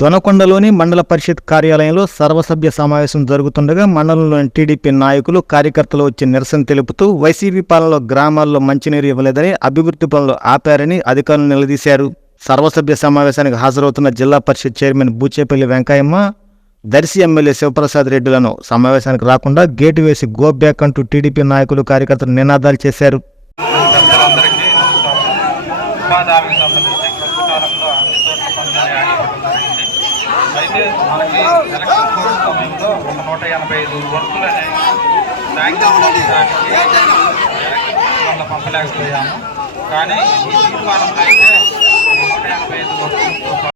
దొనకొండలోని మండల పరిషత్ కార్యాలయంలో సర్వసభ్య సమావేశం జరుగుతుండగా మండలంలోని టీడీపీ నాయకులు కార్యకర్తలు వచ్చి నిరసన తెలుపుతూ వైసీపీ పాలనలో గ్రామాల్లో మంచినీరు ఇవ్వలేదని అభివృద్ధి పనులు ఆపారని అధికారులు నిలదీశారు. సర్వసభ్య సమావేశానికి హాజరవుతున్న జిల్లా Parishad chairman Bucheppalli Venkayyamma Darshi M L A Sivaprasad రెడ్డిలను సమావేశానికి రాకుండా గేటు వేసి గో బ్యాక్ అంటూ టీడీపీ నాయకులు కార్యకర్తలు నినాదాలు చేశారు. పెద్దలందరికీ నమస్కారం కాలంలో అన్ని చోట్ల పనులు ఆగిపోవడం జరిగింది. అయితే మనకి ఎలక్షన్ కోడ్ సమయంలో ఒక నూట ఎనభై ఐదు వర్కులు అనేవి శాంక్షన్ వల్ల పంపలేకపోయాము. కానీ ఈ తీర్మానంలో అయితే నూట ఎనభై ఐదు వర్కులతో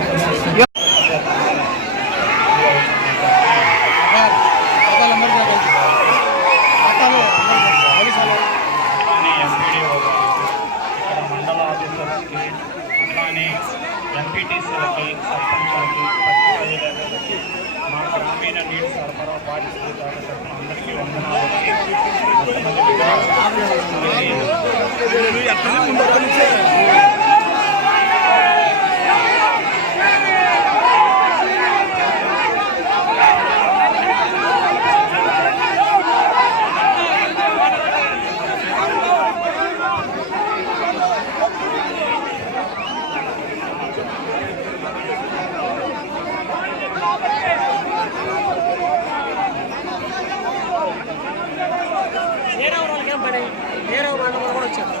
ఎంపీటీసీలకి సర్పంచ్లకి పత్రికలకి మా గ్రామీణ నీటి సరఫరా బాధితులు తరగతులు అందరికీ వందనాలు আচ্ছা